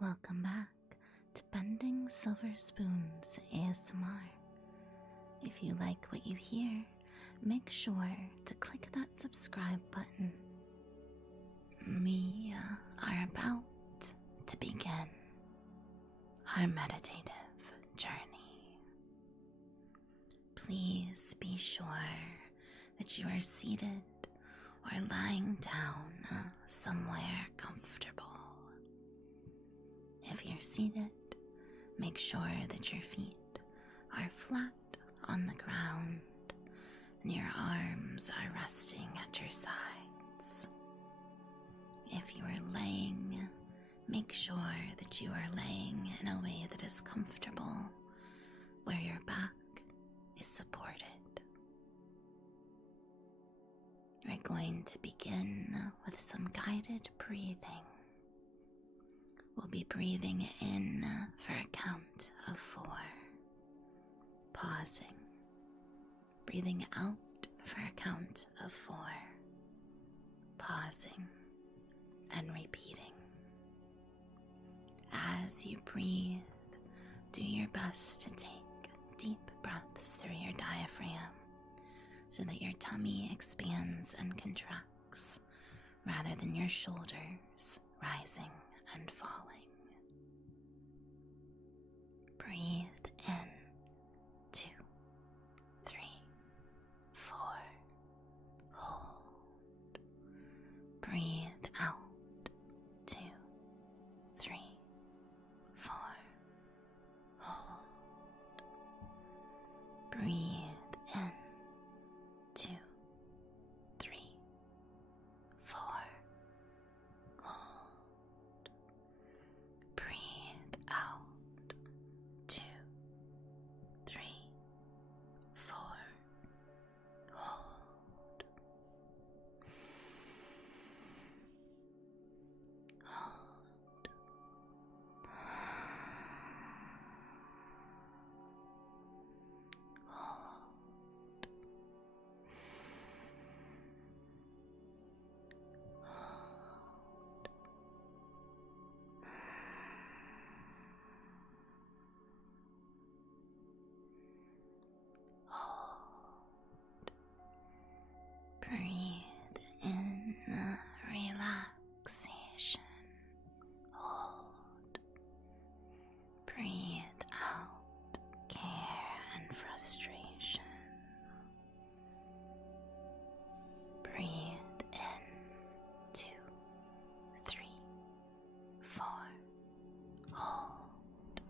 Welcome back to Bending Silver Spoons ASMR. If you like what you hear, make sure to click that subscribe button. We are about to begin our meditative journey. Please be sure that you are seated or lying down somewhere comfortable. If you're seated, make sure that your feet are flat on the ground and your arms are resting at your sides. If you are laying, make sure that you are laying in a way that is comfortable, where your back is supported. We're going to begin with some guided breathing. We'll be breathing in for a count of 4, pausing, breathing out for a count of 4, pausing, and repeating. As you breathe, do your best to take deep breaths through your diaphragm so that your tummy expands and contracts rather than your shoulders rising and falling. Breathe in, 2, 3, 4, hold. Breathe out, 2, 3, 4, hold. Breathe in, 2, 3, 4, hold. Breathe out, 2, 3, 4, hold. Hold. Breathe in relaxation. Hold. Breathe out care and frustration. Breathe in, 2, 3, 4, hold.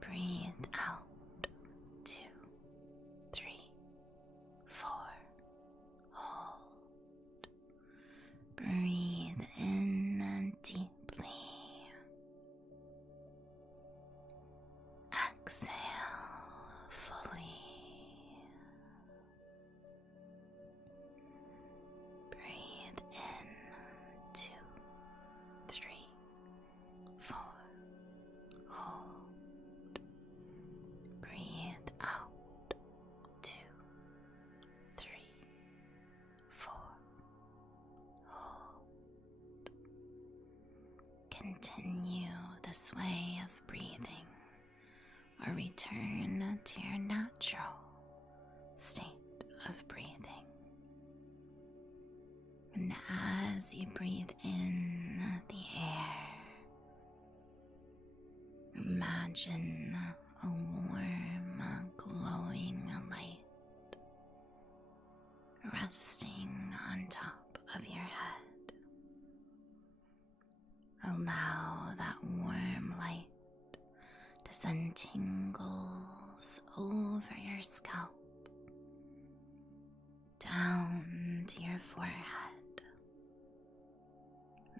Breathe out, 2, 3, 4, hold. Breathe in deeply. Exhale fully. Breathe in, 2, 3, 4, hold. Breathe out, 2, 3, 4, hold. Continue this way of breathing, or return to your natural state of breathing. And as you breathe in the air, imagine a warm, glowing light resting on top of your head. Allow that warm light to send tingles over your scalp, down to your forehead,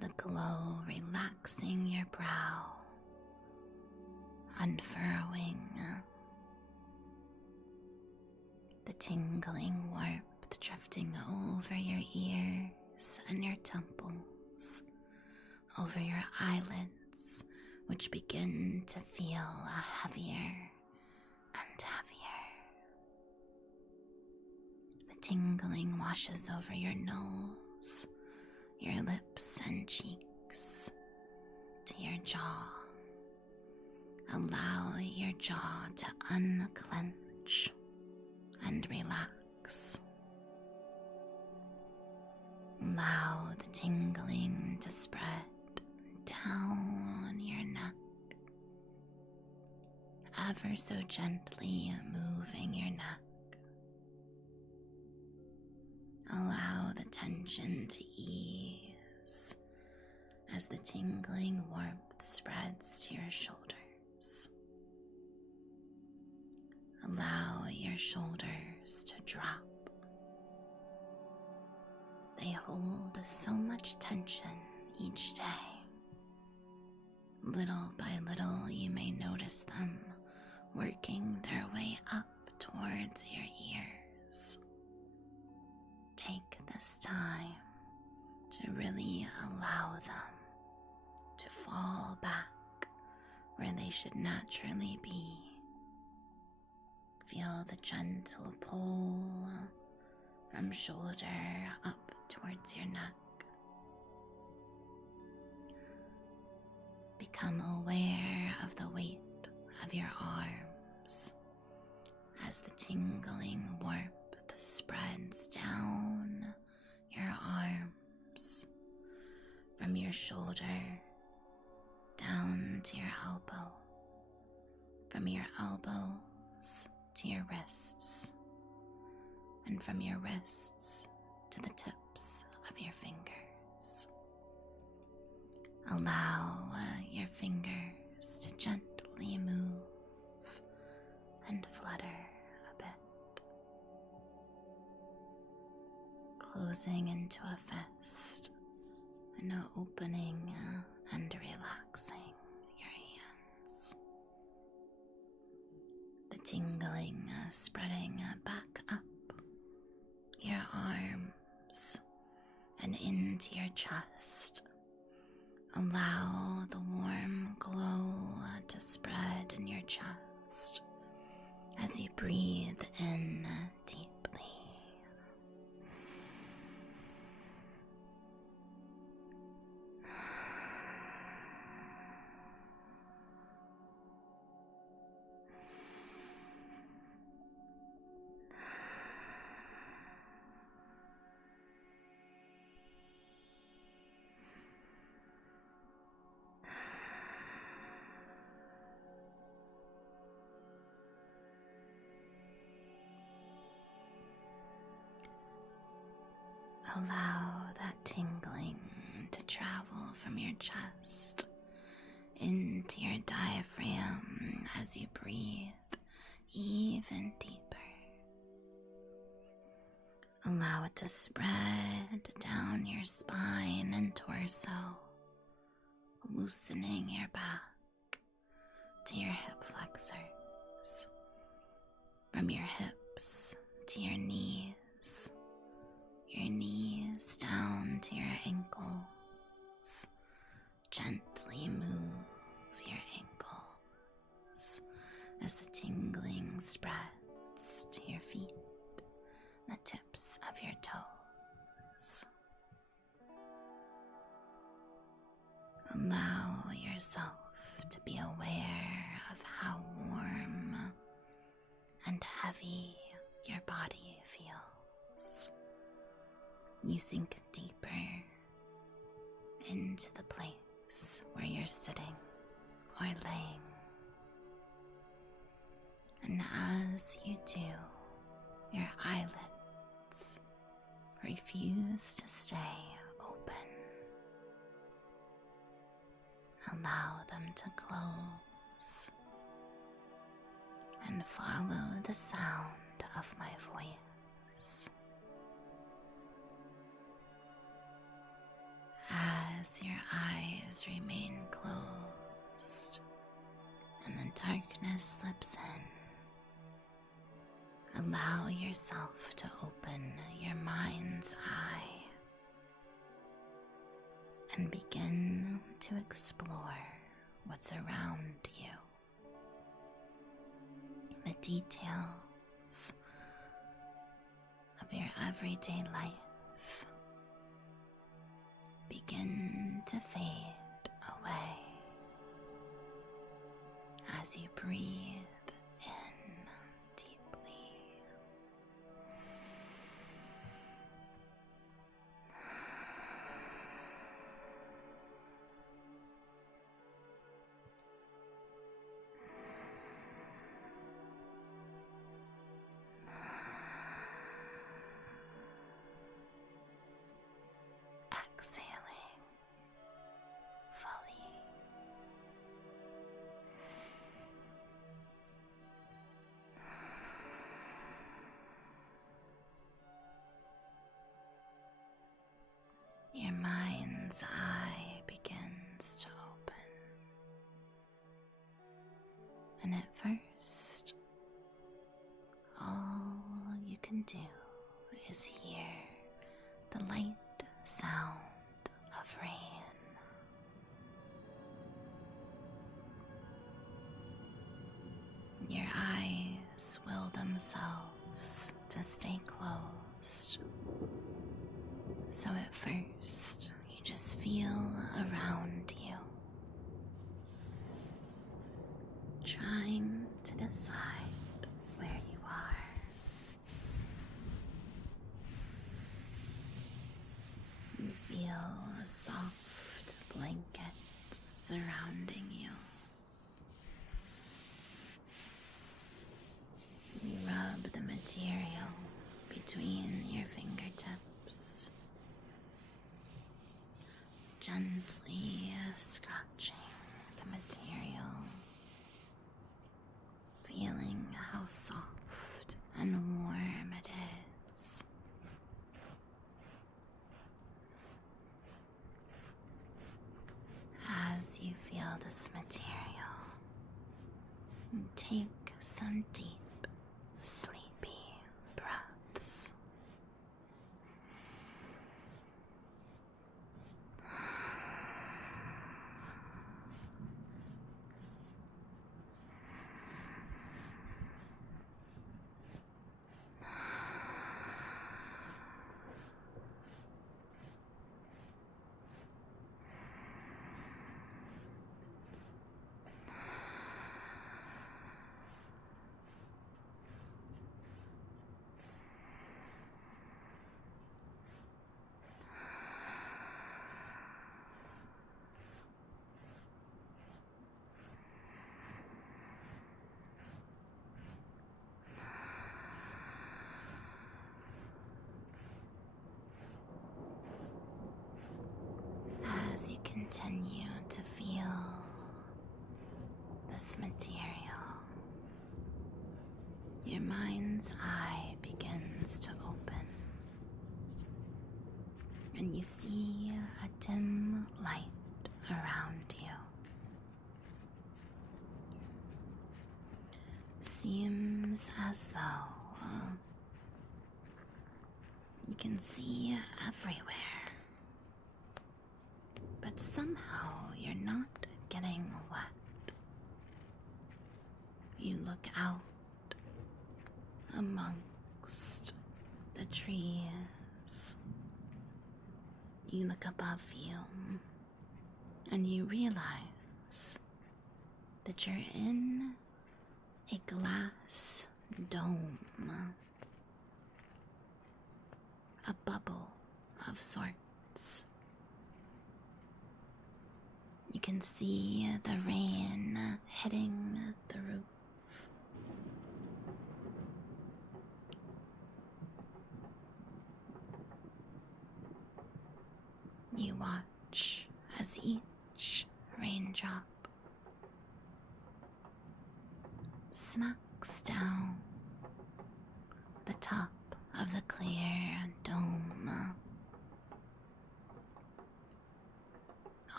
the glow relaxing your brow, unfurrowing, the tingling warmth drifting over your ears and your temples, over your eyelids, which begin to feel heavier and heavier. The tingling washes over your nose, your lips and cheeks, to your jaw. Allow your jaw to unclench and relax. Allow the tingling to spread down your neck, ever so gently moving your neck. Allow the tension to ease as the tingling warmth spreads to your shoulders. Allow your shoulders to drop. They hold so much tension each day. Little by little, you may notice them working their way up towards your ears. Take this time to really allow them to fall back where they should naturally be. Feel the gentle pull from shoulder up towards your neck. Become aware of the weight of your arms as the tingling warmth spreads down your arms from your shoulder down to your elbow, from your elbows to your wrists, and from your wrists to the tips of your fingers. Allow your fingers to gently move and flutter a bit, closing into a fist and opening and relaxing your hands. The tingling spreading back up your arms and into your chest. Allow the warm glow to spread in your chest as you breathe in deeply. Allow that tingling to travel from your chest into your diaphragm as you breathe even deeper. Allow it to spread down your spine and torso, loosening your back to your hip flexors, from your hips to your knees down to your ankles. Gently move your ankles as the tingling spreads to your feet, the tips of your toes. Allow yourself to be aware of how warm and heavy your body feels. You sink deeper into the place where you're sitting or laying. And as you do, your eyelids refuse to stay open. Allow them to close and follow the sound of my voice. As your eyes remain closed and the darkness slips in, allow yourself to open your mind's eye and begin to explore what's around you. The details of your everyday life begin to fade away as you breathe in deeply. Exhaling fully. Your mind's eye begins to open, and at first, all you can do is hear the light sound of rain. Your eyes will themselves to stay closed, so at first you just feel around you, trying to decide where you are. You feel a soft blanket surrounding you. You rub the material between your fingertips, gently scratching the material, feeling how soft and warm it is. As you feel this material, you take some deep, sleepy breaths. As you continue to feel this material, your mind's eye begins to open, and you see a dim light around you. Seems as though you can see everywhere. But somehow you're not getting wet. You look out amongst the trees. You look above you, and you realize that you're in a glass dome, a bubble of sorts. You can see the rain hitting the roof. You watch as each raindrop smacks down the top of the clear dome.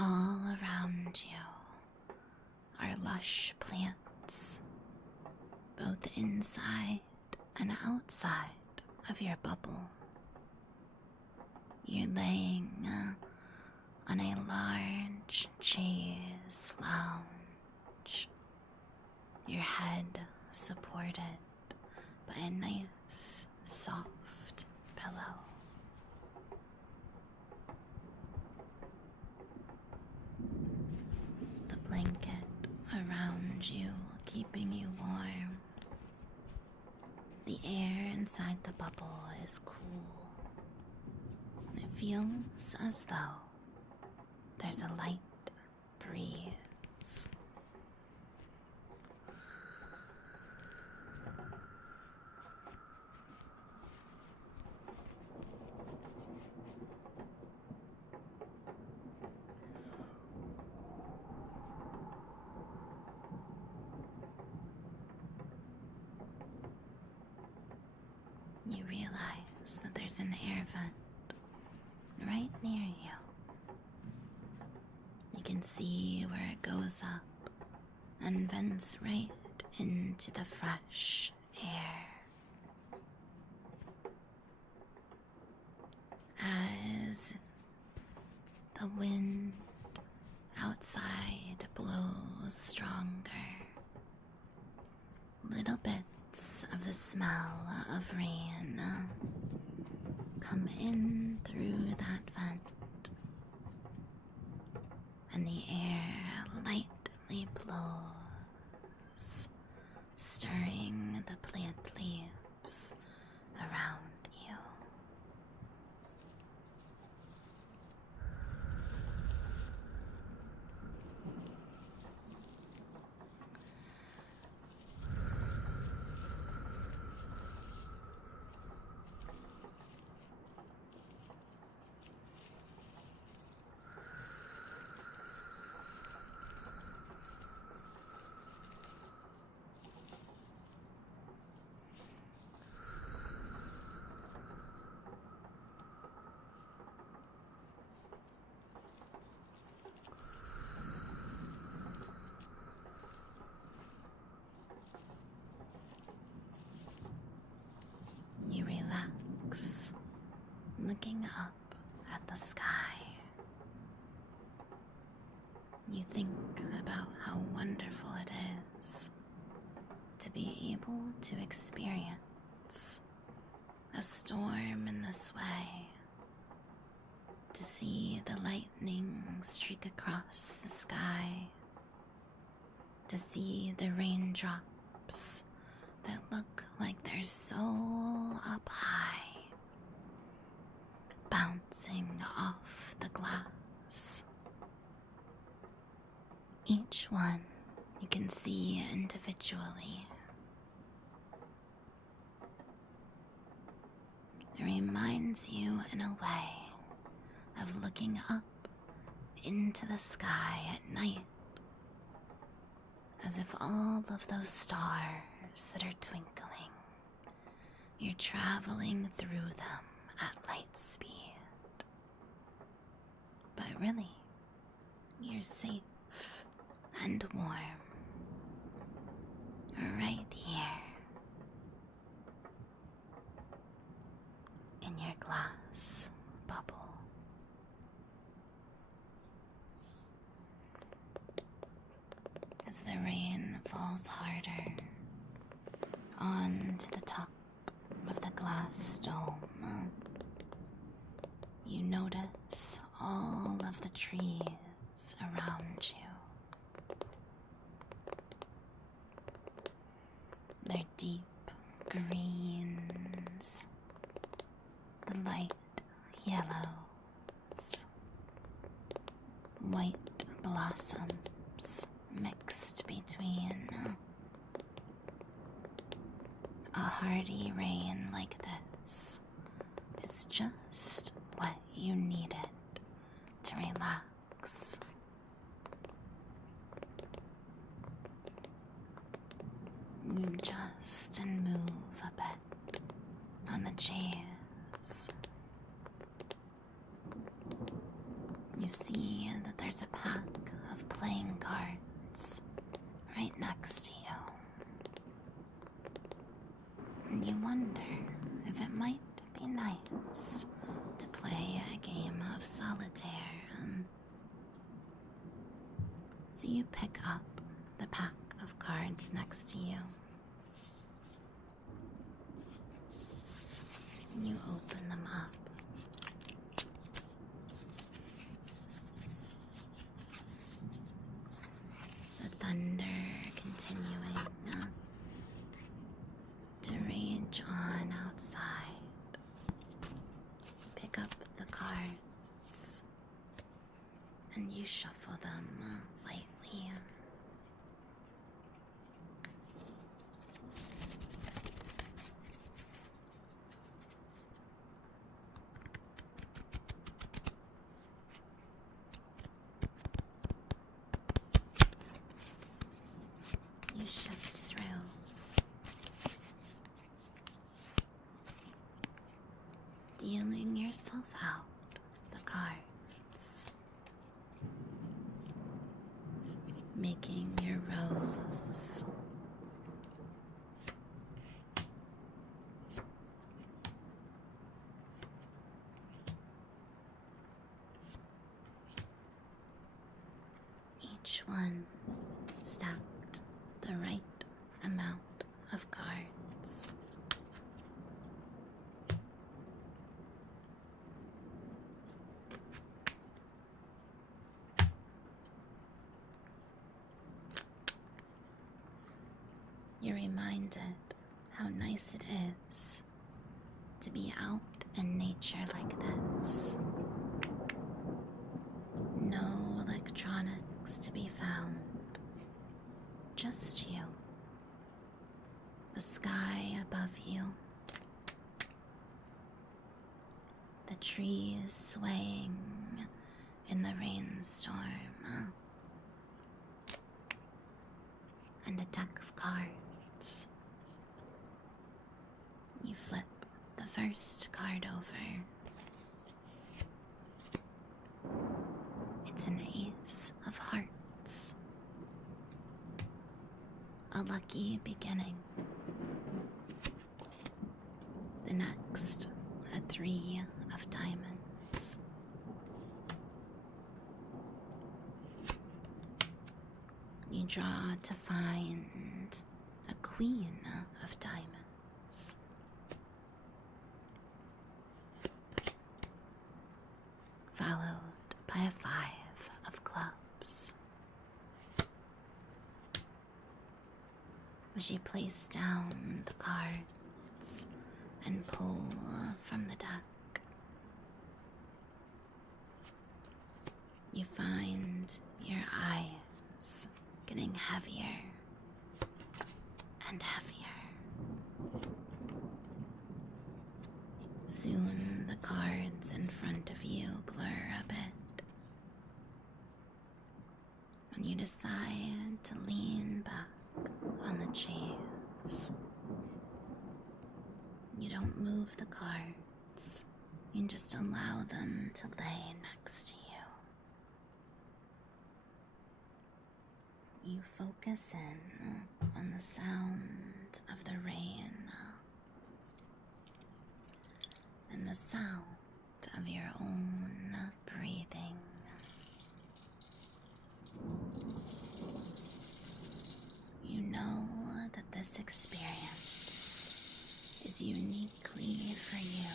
All around you are lush plants, both inside and outside of your bubble. You're laying on a large chaise lounge, your head supported by a nice, soft pillow. The blanket around you keeping you warm. The air inside the bubble is cool. It feels as though there's a light breeze. You realize that there's an air vent right near you. You can see where it goes up and vents right into the fresh air. As the wind outside blows stronger, little bits of the smell of rain come in through that vent, and the air lightly blows, stirring the plant leaves around you. You relax, looking up at the sky. You think about how wonderful it is to be able to experience a storm in this way, to see the lightning streak across the sky, to see the raindrops that look like they're so up high, bouncing off the glass. Each one you can see individually. It reminds you in a way of looking up into the sky at night, as if all of those stars that are twinkling, you're traveling through them at light speed. But really, you're safe and warm, right here in your glass bubble. As the rain falls harder onto the top of the glass dome, you notice all of the trees around you. They're deep greens, the light yellows, white blossoms mixed between. A hearty rain like this is just what you needed to relax. You adjust and move a bit on the chairs. You see that there's a pack of playing cards right next to you. And you wonder if it might be nice to play a game of solitaire. So you pick up the pack of cards next to you. You open them up. The thunder continuing. shuffle them lightly. You shift through, dealing yourself out the cards, making your rows. Each one stacked the right amount of cards. You're reminded how nice it is to be out in nature like this. No electronics to be found, just you, the sky above you, the trees swaying in the rainstorm, and a deck of cards. You flip the first card over. It's an ace of hearts. A lucky beginning. The next, a 3 of diamonds. You draw to find a queen of diamonds. Followed by a 5 of clubs. As you place down the cards and pull from the deck, you find your eyes getting heavier and heavier. Soon the cards in front of you blur a bit, and you decide to lean back on the chairs. You don't move the cards, you just allow them to lay next to you. You focus in on the sound of the rain and the sound of your own breathing. You know that this experience is uniquely for you,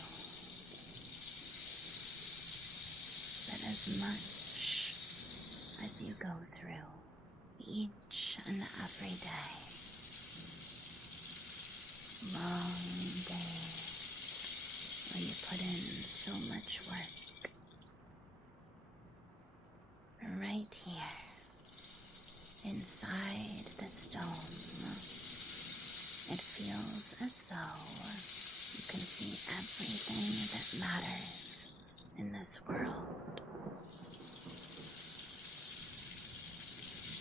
that as much as you go through each and every day, long days where you put in so much work, right here inside this dome, it feels as though you can see everything that matters in this world,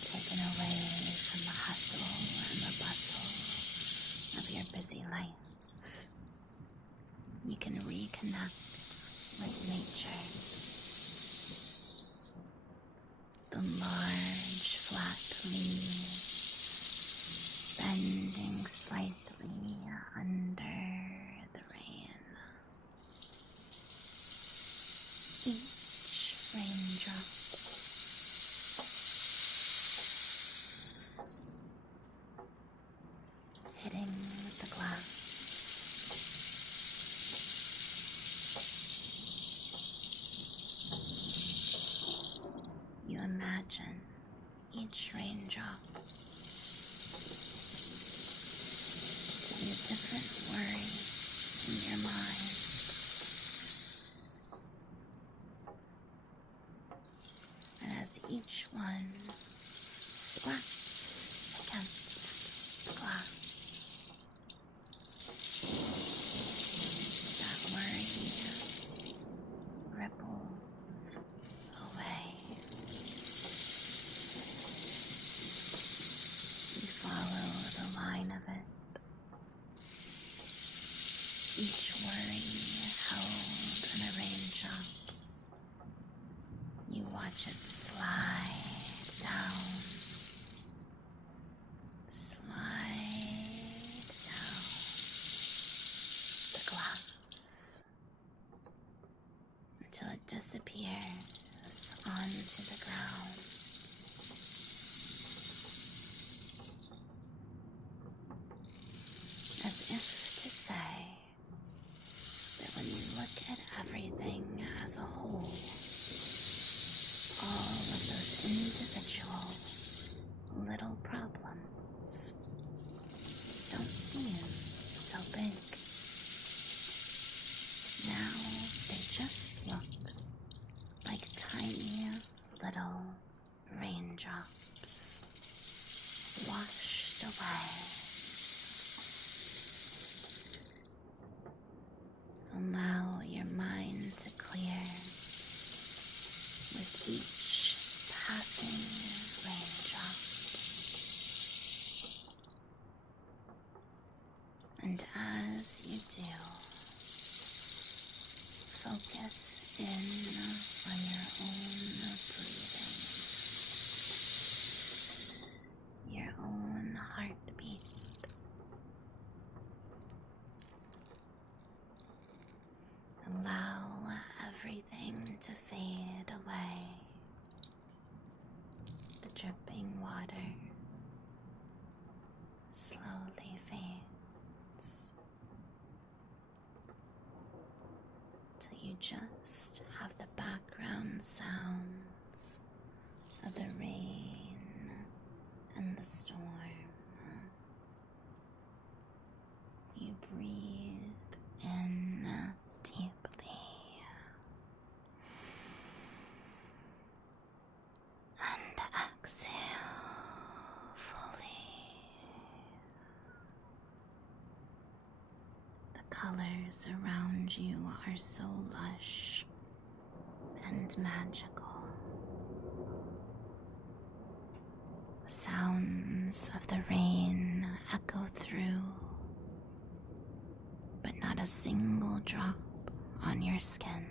taken away from the hustle and the bustle of your busy life. You can reconnect with nature. The large flat leaves bending slightly under the rain. Each raindrop hitting the glass. You imagine each raindrop to be a different worry in your mind. And as one splats against the glass. That worry ripples away. You follow the line of it. Each worry held in a raindrop. You watch it slide down, the glass until it disappears onto the ground. As if to say that when you look at everything as a whole, all of those individual little problems don't seem so big. Now they just look like tiny little raindrops washed away. Allow your mind to clear with each passing raindrop. And as you do, focus in on your own breathing, your own heartbeat. Allow everything to fade away. The dripping water slowly fades till you just have the background sounds of the rain and the storm. You breathe in deeply and exhale fully. The colors around you are so lush and magical. The sounds of the rain echo through, but not a single drop on your skin.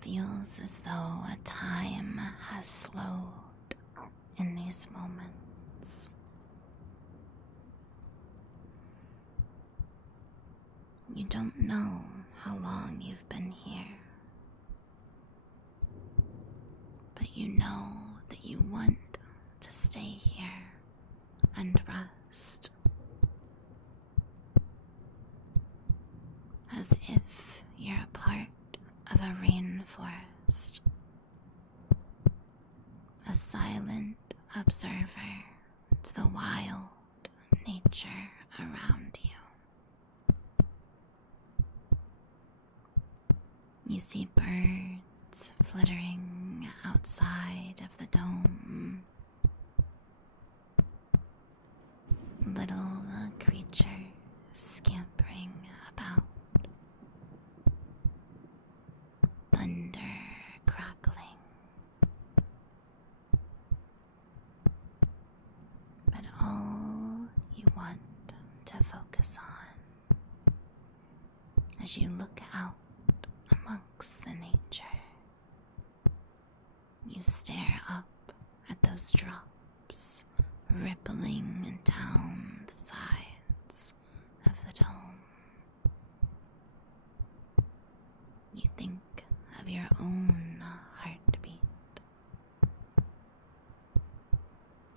Feels as though a time has slowed in these moments. You don't know how long you've been here, but you know that you want to stay here and rest. As if you're a part of a rainforest, a silent observer to the wild nature around you. You see birds flittering outside of the dome, little creatures scampering about, thunder crackling. But all you want to focus on as you look out amongst the nature, you stare up at those drops rippling down the sides of the dome. You think of your own heartbeat,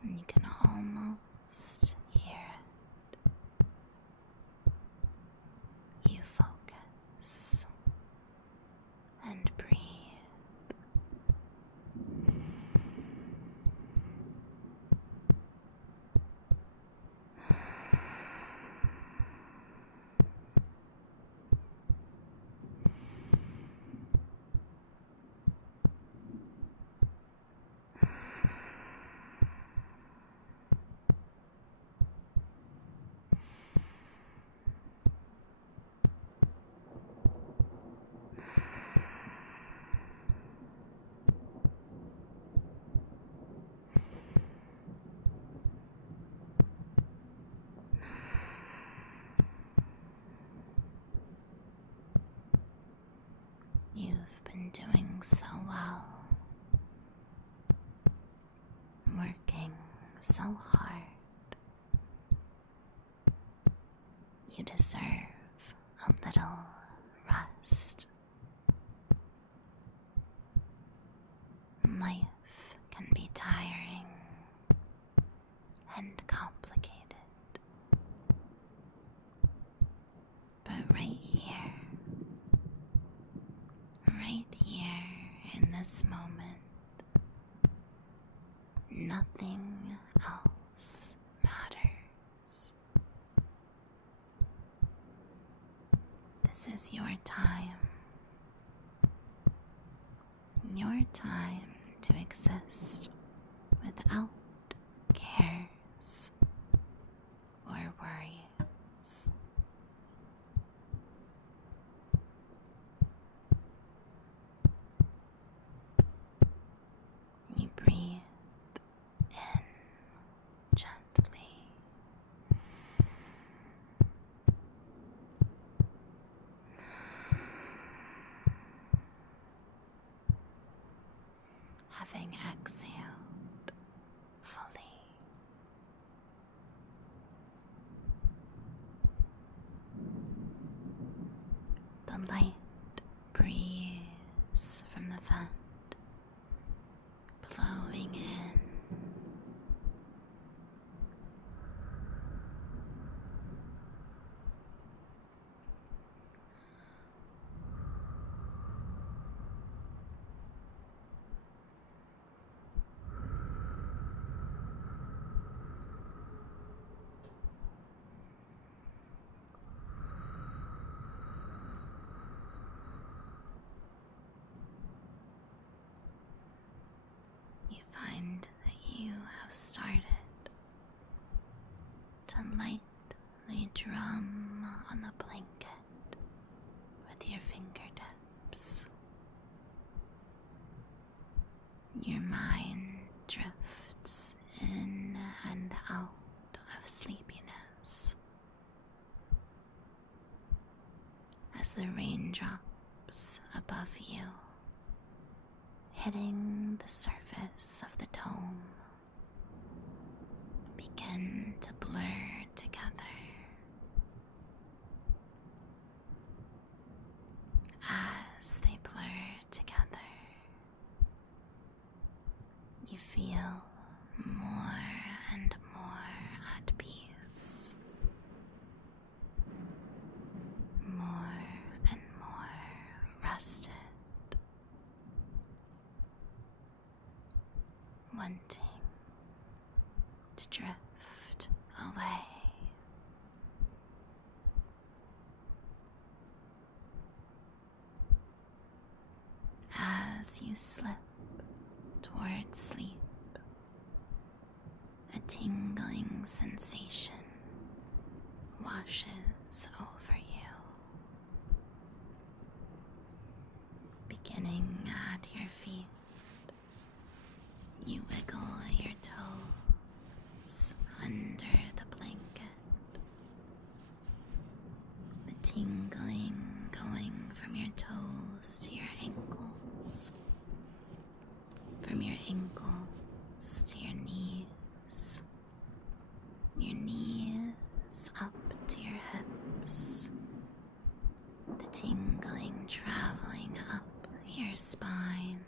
and you can almost hear it. You focus and breathe. been doing so well, working so hard. You deserve a little rest. Life can be tiring and complicated, but right here in this moment, nothing else matters. This is your time to exist without cares or worries. You breathe in gently. Having exhaled fully. The light breeze from the vent blowing in. You find that you have started to lightly drum on the blanket with your fingertips. Your mind drifts in and out of sleepiness as the raindrops above you hitting the surface of the dome begin to blur together. As they blur together, you feel more and more at peace, more and more rested, wanting to drift away. As you slip towards sleep, a tingling sensation washes over you, beginning at your feet. You wiggle your toes under the blanket, the tingling going from your toes to your ankles, from your ankles to your knees up to your hips, the tingling traveling up your spine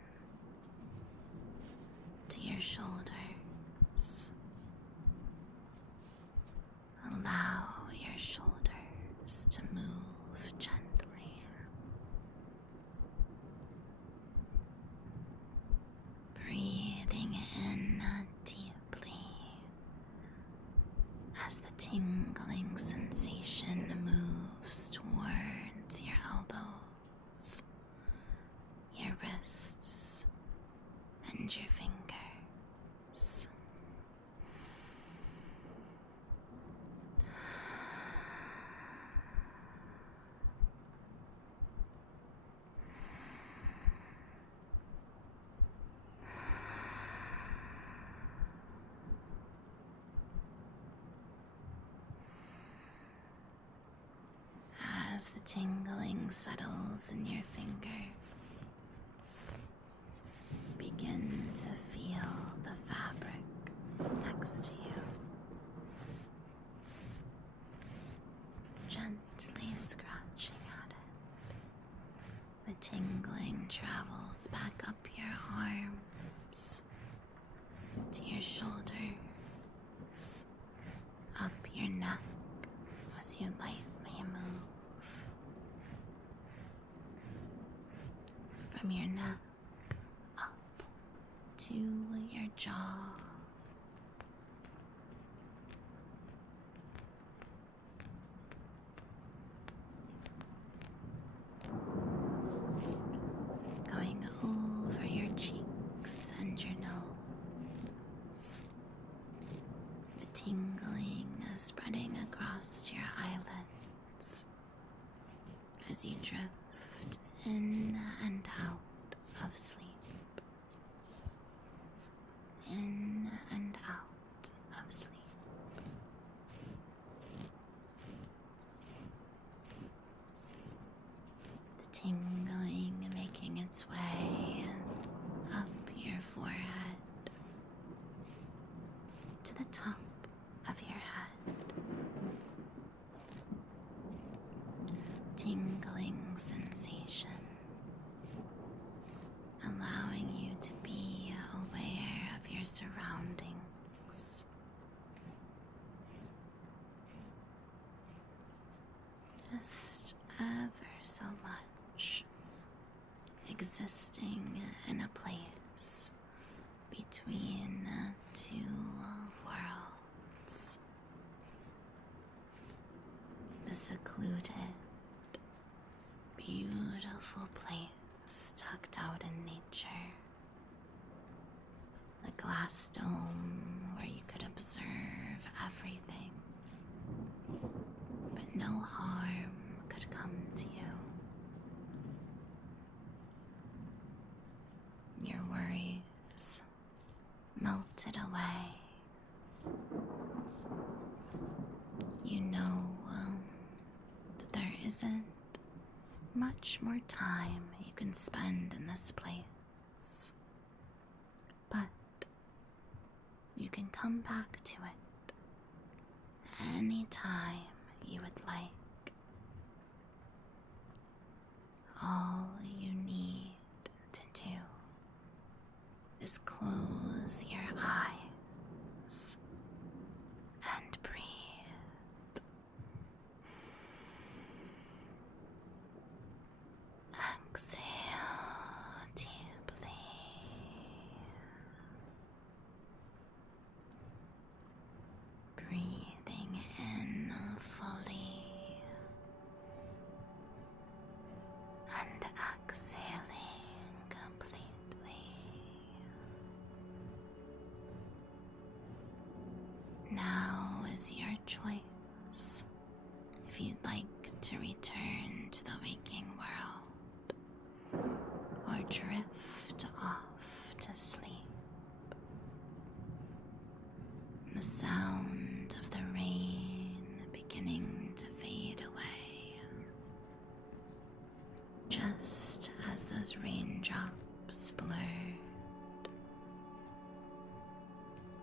to your shoulders. Allow your shoulders to move gently. Breathing in deeply as the tingling sensation moves towards your elbows, your wrists, and your fingers. As the tingling settles in your fingers, to your jaw. Going over your cheeks and your nose. The tingling spreading across your eyelids as you drift in and out of sleep. In and out of sleep. The tingling making its way up your forehead to the top of your head. Tingling sensation, allowing you to be aware of your surroundings. Just ever so much existing in a place between two worlds. The secluded, beautiful place tucked out in nature. The glass dome where you could observe everything, but no harm could come to you. Your worries melted away. You know that there isn't much more time you can spend in this place, but you can come back to it anytime you would like. All you need to do is close your eyes and breathe. Exhale deeply. Breathing in fully and exhaling completely. Now is your choice if you'd like to return to the waking world or drift off to sleep. The sound of the rain beginning to fade away. Just as those raindrops blurred,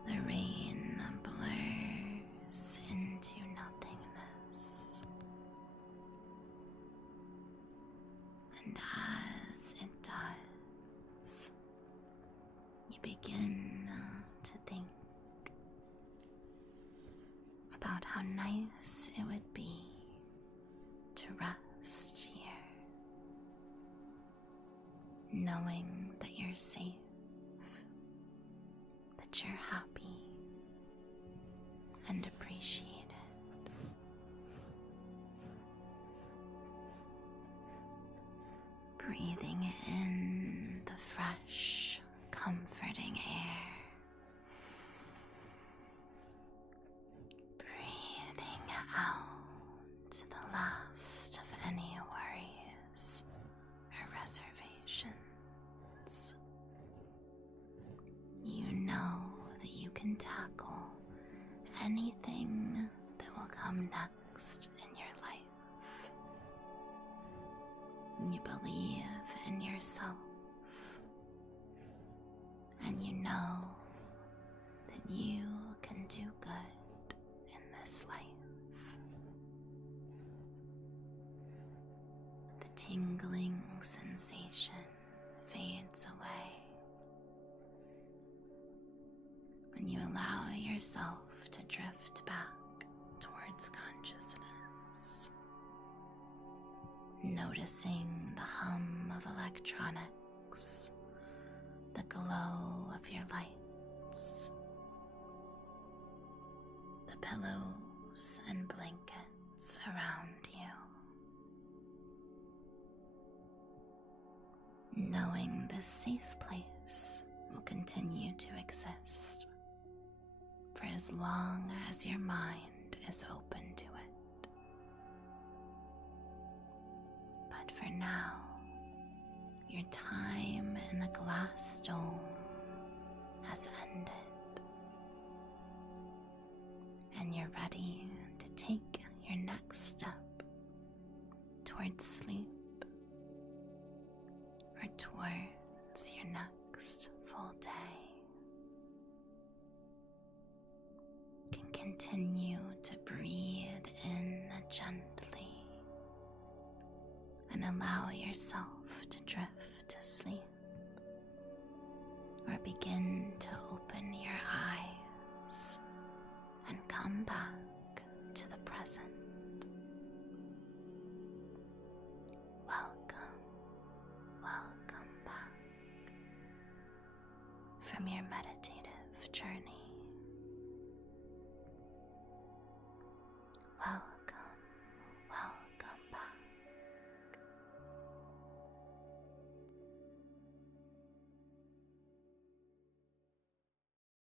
the rain blurs into nothingness. And as it does, you begin to think about how nice it would be to rest here, knowing that you're safe, that you're happy and appreciated. Breathing in the fresh, comforting air. Breathing out the last of any worries or reservations. You know that you can tackle anything that will come next in your life. You believe in yourself, and you know that you can do good in this life. The tingling sensation fades away when you allow yourself to drift back towards consciousness, noticing the hum of electronics the glow of your lights, the pillows and blankets around you, knowing this safe place will continue to exist for as long as your mind is open to it. But for now, your time in the glass dome has ended, and you're ready to take your next step towards sleep or towards your next full day. Can continue to breathe in gently and allow yourself to drift to sleep, or begin to open your eyes and come back to the present. Welcome back from your meditation.